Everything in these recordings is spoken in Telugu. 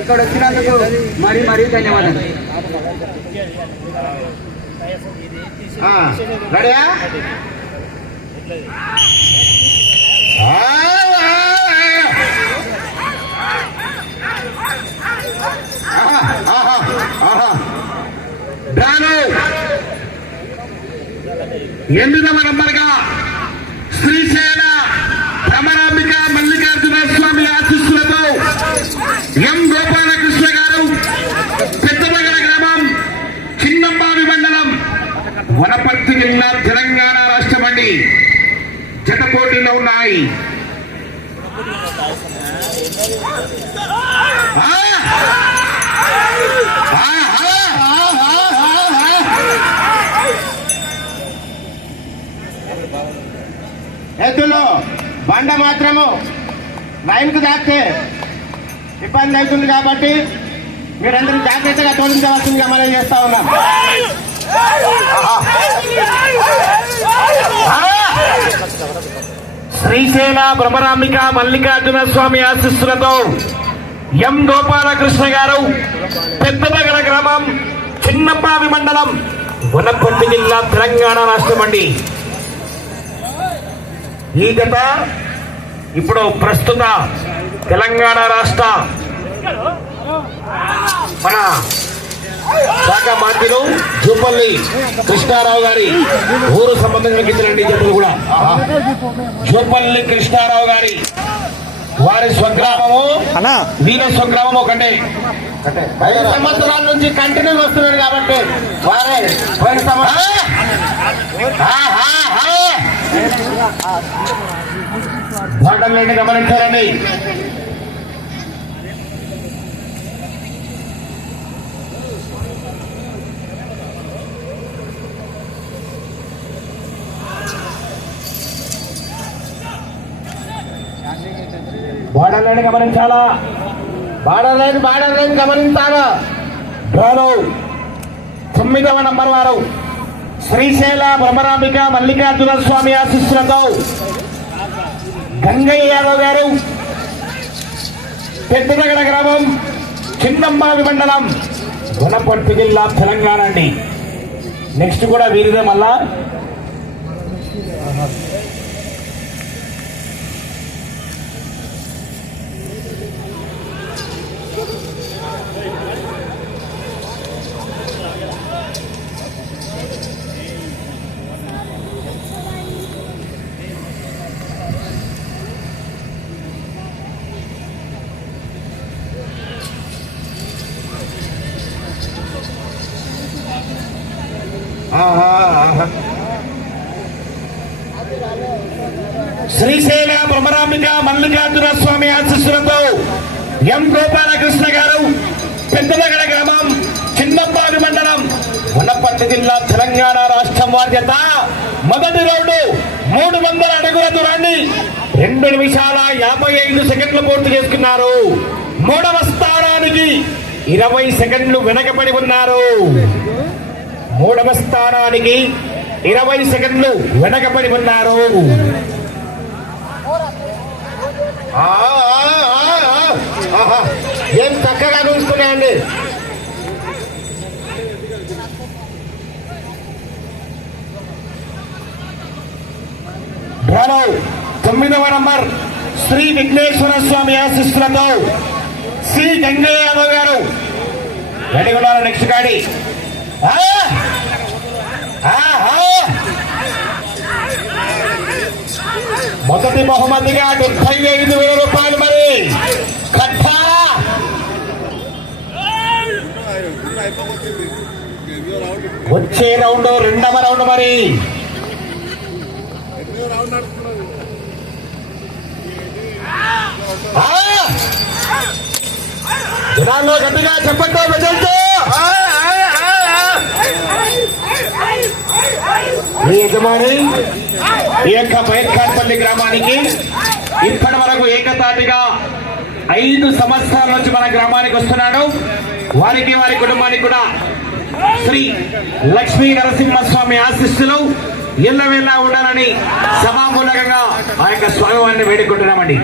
ఇక్కడ వచ్చినందుకు మరీ మరీ ధన్యవాదాలు. రెడీయా? డ్రాను 8వ నంబర్గా శ్రీశైల భ్రమరాంబిక మల్లికార్జున స్వామి ఆశీస్సులతో ఎం గోపాలకృష్ణ గారు, పెద్దనగర గ్రామం, చిన్నంబావి మండలం, వనపర్తి జిల్లా, తెలంగాణ రాష్ట్రం అండి. జత పోటీలో ఉన్నాయి. ఎద్దులు బండ మాత్రము లైన్కు దాటితే ఇబ్బంది అవుతుంది కాబట్టి మీరందరూ జాగ్రత్తగా తోలించవలసిందిగా మనం చేస్తా ఉన్నాం. శ్రీశైల భ్రమరాంబిక మల్లికార్జున స్వామి ఆశీస్సులతో ఎం గోపాలకృష్ణ గారు, పెద్దనగర గ్రామం, చిన్నబావి మండలం, వనపర్తి జిల్లా, తెలంగాణ రాష్ట్రం అండి. ఈ జత ఇప్పుడు ప్రస్తుత తెలంగాణ రాష్ట్ర మన శాఖ మంత్రులు జూపల్లి కృష్ణారావు గారి ఊరు సంబంధించిన గిద్దలండి. జతలు కూడా జూపల్లి కృష్ణారావు గారి వారి స్వగ్రామము, వీర స్వగ్రామం ఒకటే. 5 సంవత్సరాల నుంచి కంటిన్యూ వస్తున్నారు కాబట్టి వారే భాగంలోని గమనించారండి. బాడర్లైన్ గమనించాలా, బాడర్లైన్ గమనించాలా. డ్రాలో 9వ నంబర్ వారు శ్రీశైల భ్రమరాంబిక మల్లికార్జున స్వామి ఆశీస్సులతో గంగయ్య యాదవ్ గారు, పెద్దనగర గ్రామం, చిన్నంబావి మండలం, వనపర్తి జిల్లా, తెలంగాణ అండి. నెక్స్ట్ కూడా వీరిదే మళ్ళా. శ్రీశైల భ్రమరాంబిక మల్లికార్జున స్వామి ఆశీస్సులతో ఎం గోపాలకృష్ణ గారు, పెద్దనగర గ్రామం, చిన్నంబావి మండలం, వనపర్తి జిల్లా, తెలంగాణ రాష్ట్రం వారి చేత మొదటి రౌండ్ 300 అడుగుల దూరాన్ని 2 నిమిషాల 55 సెకండ్లు పూర్తి చేసుకున్నారు. 3వ స్థానానికి 20 సెకండ్లు వెనకబడి ఉన్నారు. 3వ స్థానానికి 20 సెకండ్లు వెనకబడి ఉన్నారు. ఏం చక్కగా చూస్తున్నాయండి. డ్రాలో 9వ నంబర్ శ్రీ విఘ్నేశ్వర స్వామి ఆశీస్సులతో సి గంగయ్య యాదవ్ గారు రెడీ ఉన్నారు. నెక్స్ట్ గాడి మొదటి బహుమతిగా 75,000 రూపాయలు. మరి కట్టా వచ్చే రౌండ్ 2వ రౌండ్. మరి జనాల్లో గట్టిగా చెప్పండి, బెజల్తో ఈ యజమాని ఈ యొక్క బైర్ఖాన్పల్లి గ్రామానికి ఇప్పటి వరకు ఏకతాటిగా 5 సంవత్సరాల నుంచి మన గ్రామానికి వస్తున్నాడు. వారికి వారి కుటుంబానికి కూడా శ్రీ లక్ష్మీ నరసింహస్వామి ఆశీస్సులు ఎల్లవేళలా ఉండాలని సభామూలకంగా ఆ యొక్క స్వామివారిని వేడుకుంటున్నామండి.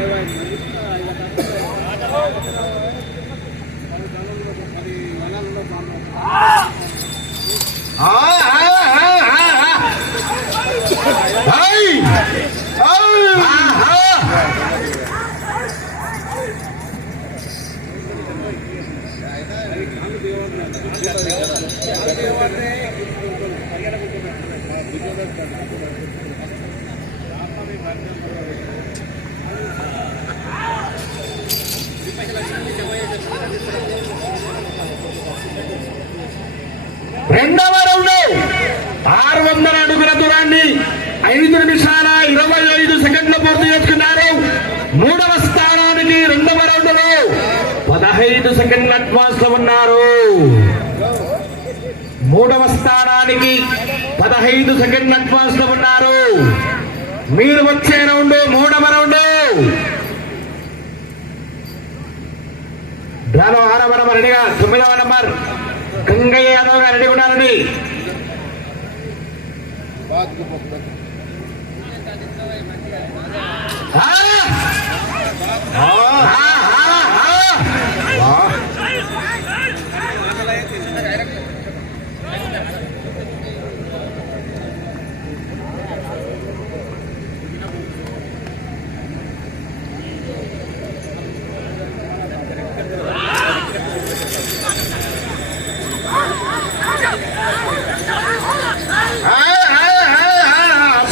రెండవ రౌండ్ 600 అడుగుల దూరాన్ని 5 నిమిషాల 25 సెకండ్లు పూర్తి చేసుకున్నారు. మూడవ స్థానానికి రెండవ రౌండ్ లో 15 సెకండ్ల అడ్వాన్స్ లో ఉన్నారు. మూడవ స్థానానికి 15 సెకండ్ల అడ్వాన్స్ లో ఉన్నారు. మీరు వచ్చే రౌండ్ మూడవ రౌండ్. డ్రాలో 6వ నంబర్ రెడీగా, 9వ నంబర్ గంగయ్య యాదవ్ గారు రెడీ ఉన్నారండి.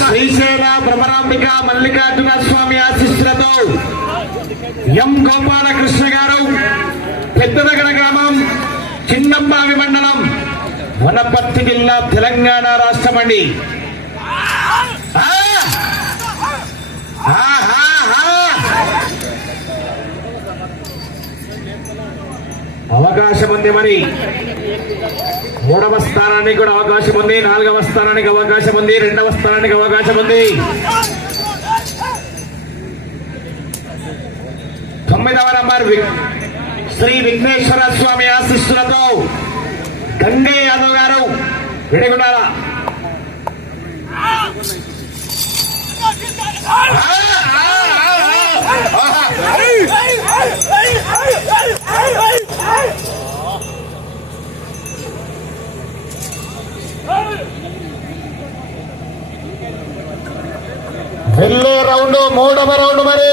శ్రీశైల భ్రమరాంబిక మల్లికార్జున స్వామి ఆశీస్సులతో ఎం గోపాలకృష్ణ గారు, పెద్దనగర గ్రామం, చిన్నంబావి మండలం, వనపర్తి జిల్లా, తెలంగాణ రాష్ట్రం అండి. అవకాశం ఉంది మరి. మూడవ స్థానానికి కూడా అవకాశం ఉంది, 4వ స్థానానికి అవకాశం ఉంది, 2వ స్థానానికి అవకాశం ఉంది. 9వ నంబర్ శ్రీ విఘ్నేశ్వర స్వామి ఆశీస్సులతో గంగయ్య యాదవ్ గారు విడగుండాల. వెళ్ళే రౌండ్ మూడవ రౌండ్ మరి.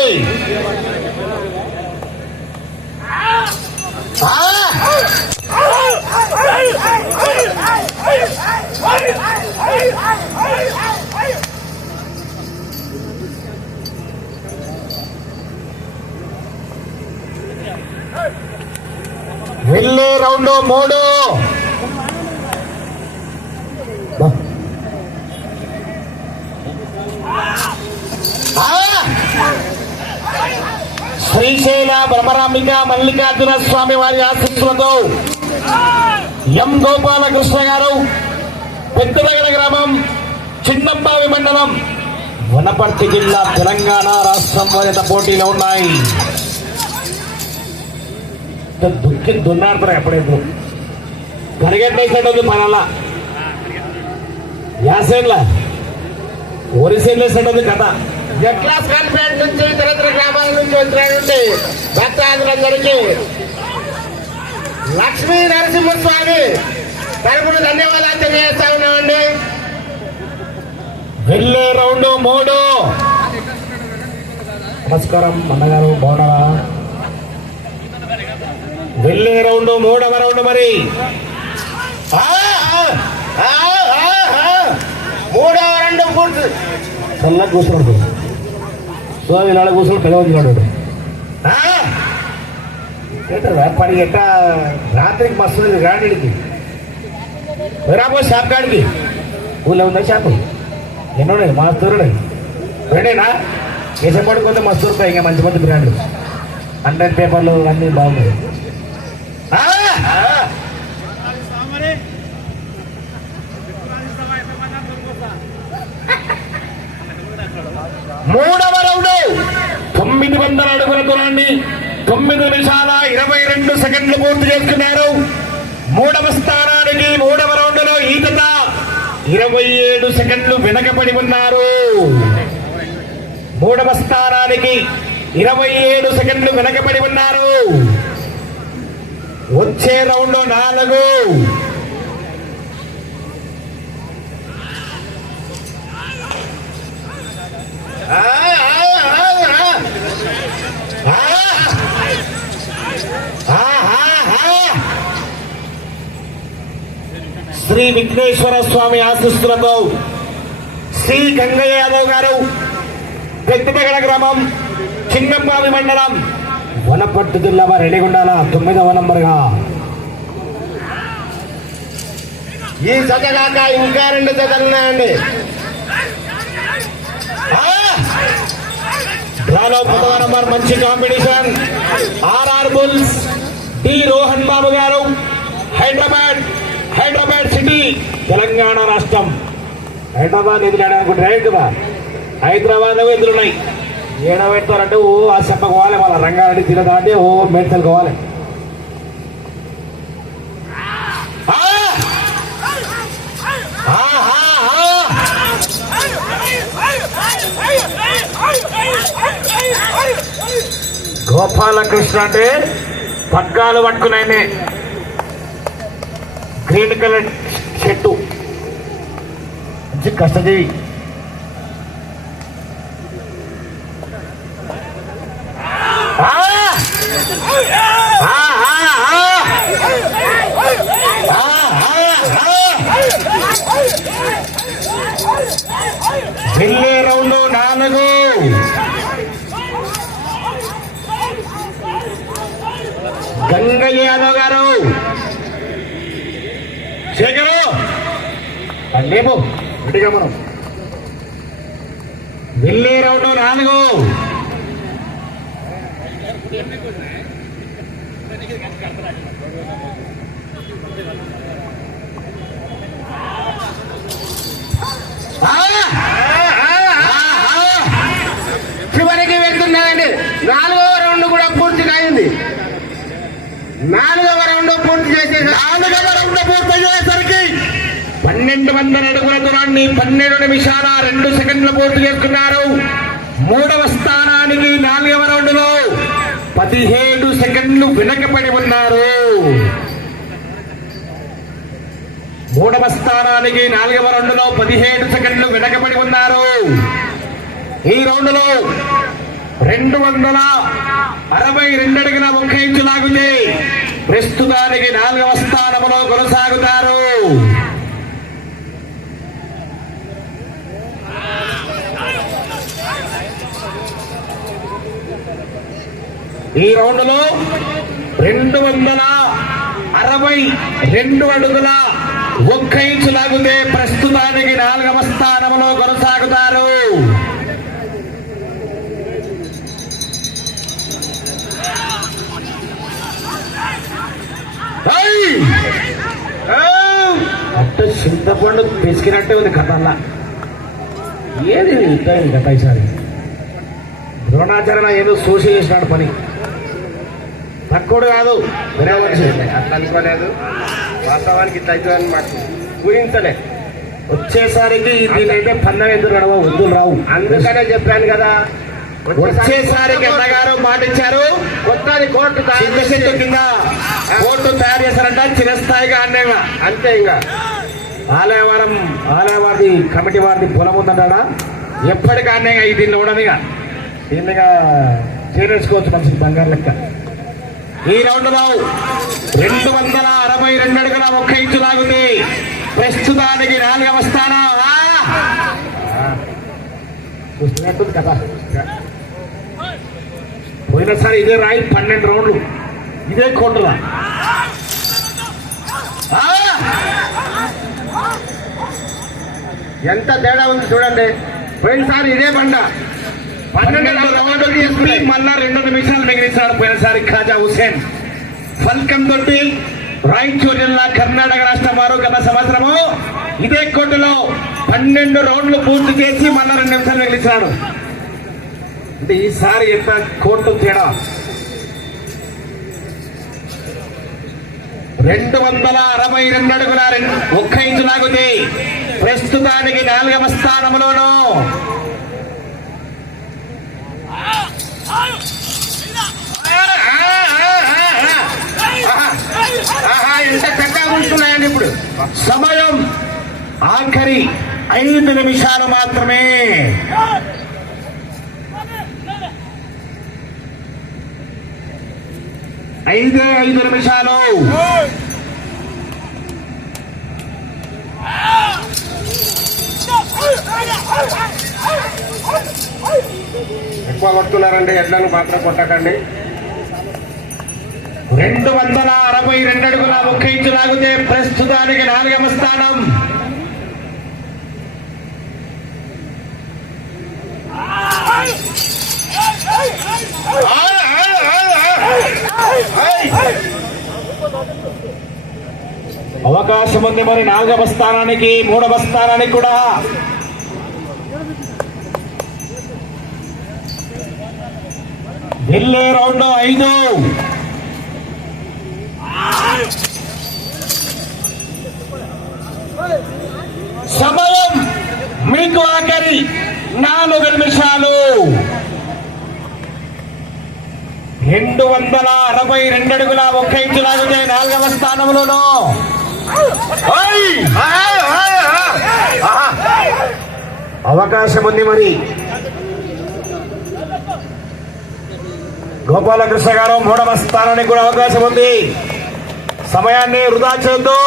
వెళ్ళే రౌండ్ 3. శ్రీశైల భ్రమరాంబిక మల్లికార్జున స్వామి వారి ఆశీస్సులతో ఎం గోపాలకృష్ణ గారు, పెద్దనగర గ్రామం, చిన్నంబావి మండలం, వనపర్తి జిల్లా, తెలంగాణ రాష్ట్రం వారి పోటీలో ఉన్నాయి. దుఃఖి దున్నాడుతున్నా ఎప్పుడైతే కరిగట్టేసేటది పనాల యాసేన్ల ఒరిసేసేటది కథ. జట్లాస్ కాన్ఫరెన్స్ నుంచి ఇతర గ్రామాల నుంచి వచ్చినటువంటి భక్తాదులందరికీ లక్ష్మీ నరసింహస్వామి తరపున ధన్యవాదాలు తెలియజేస్తా ఉన్నామండి. వెళ్ళే రౌండ్ 3. నమస్కారం అన్నగారు, బాగున్నారా? వెళ్ళే రౌండ్ 3వ రౌండ్ మరి. 3వ రౌండ్ పూర్తి. చల్లగా కూర్చున్నాడు స్వామి, నాడ కూర్చొని పిలవచ్చున్నాడు. పని ఎట్ట రాత్రికి మస్తు గాడికి రాబో షాప్ కాడికి. ఊళ్ళో ఉందా షాపు? ఎన్నోడే మస్తు రెండేనా? కేసంపాడు కొంత మస్తు దొరుకుతాయి. ఇంకా మంచి మంచి బ్రాండ్లు, 100 పేపర్లు అన్నీ బాగున్నాయి. మూడవ రౌండ్ 900 అడుగుల దూరాన్ని 9 నిమిషాల 22 సెకండ్లు పూర్తి చేసుకున్నారు. మూడవ స్థానానికి మూడవ రౌండ్ లో ఈత 27 సెకండ్లు వెనకబడి ఉన్నారు. మూడవ స్థానానికి 27 సెకండ్లు వెనకబడి ఉన్నారు. వచ్చే రౌండ్ 4. శ్రీ విఘ్నేశ్వర స్వామి ఆశీస్సులతో శ్రీ గంగయ్య యాదవ్ గారు పెద్దదగడ గ్రామం చిన్నంబావి మండలం వనపట్టు జిల్లా రెడ్డిగుండాల 9వ నంబర్గా ఈ జత కాక ఇంకా 2 జతలు ఉన్నాయండి. డ్రాలో 10వ నంబర్ మంచి competition. RR Bulls T Rohan Babu గారు హైదరాబాద్ సిటీ తెలంగాణ రాష్ట్రం. హైదరాబాద్ ఎదురుడానికి రైట్ కదా, హైదరాబాద్ ఎదురున్నాయి. ఏడవ పెడతారంటే ఓ ఆ చెప్పకోవాలి, వాళ్ళ రంగారెడ్డి తినదా అంటే ఓ మేడ్చల్ కోవాలి. గోపాలకృష్ణ అంటే పగ్గాలు పట్టుకున్నాయనే, గ్రీన్ కలర్ షర్టు, మంచి కష్టజీవి. వెళ్ళే రౌండ్ 4. గంగయ్య యాదవ్ గారు శేఖరు లేవు విడిగా మనం. వెళ్ళే రౌండ్ 4. చివరికి వెళ్తున్నాయండి. 4వ రౌండ్ కూడా పూర్తి అయింది. 4వ రౌండ్ పూర్తి చేసేసి 4వ రౌండ్ పూర్తయ్యేసరికి 1200 అడుగుల దూరాన్ని 12 నిమిషాల 2 సెకండ్లు పూర్తి చేసుకున్నారు. 3వ స్థానానికి 4వ రౌండ్ లో 17 సెకండ్లు వెనకబడి ఉన్నారు. 3వ స్థానానికి 4వ రౌండ్ లో 17 సెకండ్లు వెనకబడి ఉన్నారు. ఈ రౌండ్ లో 262 అడుగుల 1 ఇంచు లాగితే ప్రస్తుతానికి 4వ స్థానంలో కొనసాగుతారు. ఈ రౌండ్ లో 262 అడుగుల 1 ఇంచు లాగితే ప్రస్తుతానికి 4వ స్థానంలో కొనసాగుతారు. అట్ట చింతపండు పిసికినట్టే ఉంది కథల్లా. ఏది కథ ఈసారి ద్రోణాచరణ ఏదో సోషి చేసినాడు పని, తక్కువ కాదు. అట్లా అనుకోలేదు. వాస్తవానికి ఇట్లా అవుతుందని మాకు ఊహించలే. వచ్చేసరికి దీనైతే పందెం ఎదురు నడవ వద్దులు రావు. అందుకనే చెప్పాను కదా, వచ్చేసరికి అన్నగారు మాట ఇచ్చారు. కొత్తది కోర్టు చెట్టు కింద కోర్టు తయారు చేశారంట, చిరస్థాయిగా అన్నేగా. అంతే. ఇంకా ఆలయవారి కమిటీ వారిది పొలం ఉందంటాడా, ఎప్పటికీ అన్నేగా. దీన్ని ఉండదుగా, దీన్నిగా చేరేసుకోవచ్చు మనిషి బంగారు లెక్క. ఈ రౌండ్ లో 262 అడుగుల 1 ఇంచు లాగుంది. ప్రస్తుతానికి 4వ స్థానం. చూస్తున్నట్టుంది కదా, పోయినసారి ఇదే రాయి 12 రౌండ్లు ఇదే కోర్టులా. ఎంత తేడా ఉంది చూడండి. పోయినసారి ఇదే బండ 12 రౌండ్లు తీసుకుని మళ్ళా 2 నిమిషాలు మిగిలించాడు పోయినసారి ఖాజా హుసేన్. ఫల్కం తోటి రాయచూరు జిల్లా కర్ణాటక రాష్ట్రం వారు గత సంవత్సరము ఇదే కోర్టులో 12 రౌండ్లు పూర్తి చేసి మళ్ళా 2 నిమిషాలు మిగిలించాడు. అంటే ఈసారి ఎంత కోర్టు తేడా. 262 అడుగుల 1 ఇంచు లాగుతే ప్రస్తుతానికి 4వ స్థానంలోనూ. ఎంత చక్కగా ఉంటున్నాయండి. ఇప్పుడు సమయం ఆఖరి 5 నిమిషాలు మాత్రమే. 5 నిమిషాలు. ఎక్కువ కొడుతున్నారండి, ఎడ్లను మాత్రం కొట్టకండి. 262 అడుగుల 1 ఇంచు లాగితే ప్రస్తుతానికి 4వ స్థానం. అవకాశం ఉంది మరి 4వ స్థానానికి, 3వ స్థానానికి కూడా. వెళ్ళే రౌండ్ 5. సమయం మీకు ఆఖరి 4 నిమిషాలు. 262 అడుగుల 1 ఇంచు లాగితే 4వ స్థానంలోనూ. అవకాశం ఉంది మరి. గోపాలకృష్ణ గారు 3వ స్థానానికి కూడా అవకాశం ఉంది. సమయాన్ని వృధా చేయొద్దు.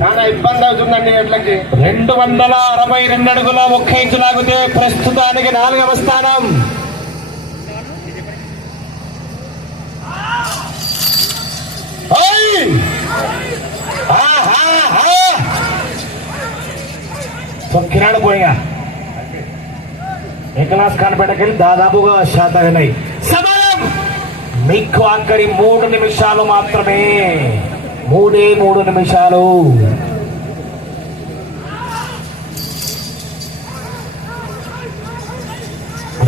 చాలా ఇబ్బంది అవుతుందండి ఎడ్లకి. 262 అడుగుల 1 ఇంచు లాగితే ప్రస్తుతానికి 4వ స్థానం. తొక్కినాడు పోయిగా. నికలాస్ కాన్పేటకెళ్ళి దాదాపుగా శాతమైనాయి. సమయం మీకు ఆఖరి 3 నిమిషాలు మాత్రమే. 3 నిమిషాలు.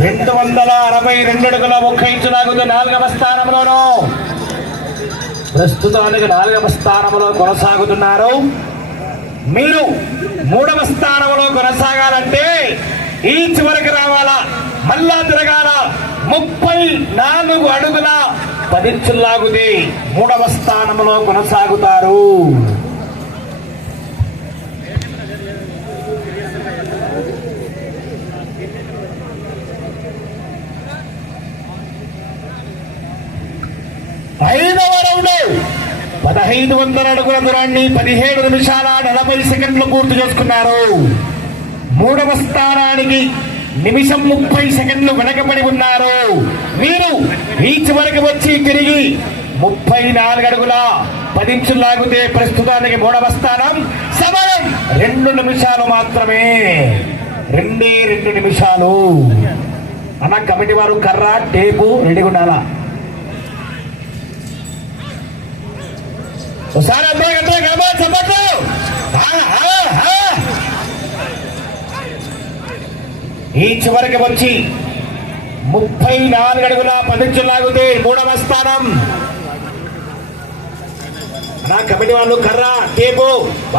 రెండు 262 అడుగుల 1 ఇంచు లాగితే 4వ స్థానంలోనూ. ప్రస్తుతానికి 4వ స్థానంలో కొనసాగుతున్నారు. మీరు 3వ స్థానంలో కొనసాగాలంటే ఈ చివరికి రావాలా, మళ్ళా తిరగాల. 34 అడుగుల 10 ఇంచులు లాగితే 3వ స్థానంలో కొనసాగుతారు. ఐదవ రౌండ్ 1500 అడుగుల దూరాన్ని 17 నిమిషాల 40 సెకండ్లు పూర్తి చేసుకున్నారు. 3వ స్థానానికి నిమిషం 30 సెకండ్లు వెనకబడి ఉన్నారు. వీరు ఈ చివరికి వచ్చి తిరిగి 34 అడుగుల 10 ఇంచులు లాగితే ప్రస్తుతానికి 3వ స్థానం. సమయం 2 నిమిషాలు మాత్రమే. 2 నిమిషాలు. అన్న కమిటీ వారు కర్ర టేపు రెడీగా ఉండాలా. ఒకసారి చెప్పట్లు. ఈ చివరికి వచ్చి 34 అడుగుల 10 ఇంచులు లాగితే 3వ స్థానం. నా కమిటీ వాళ్ళు కర్ర టేపు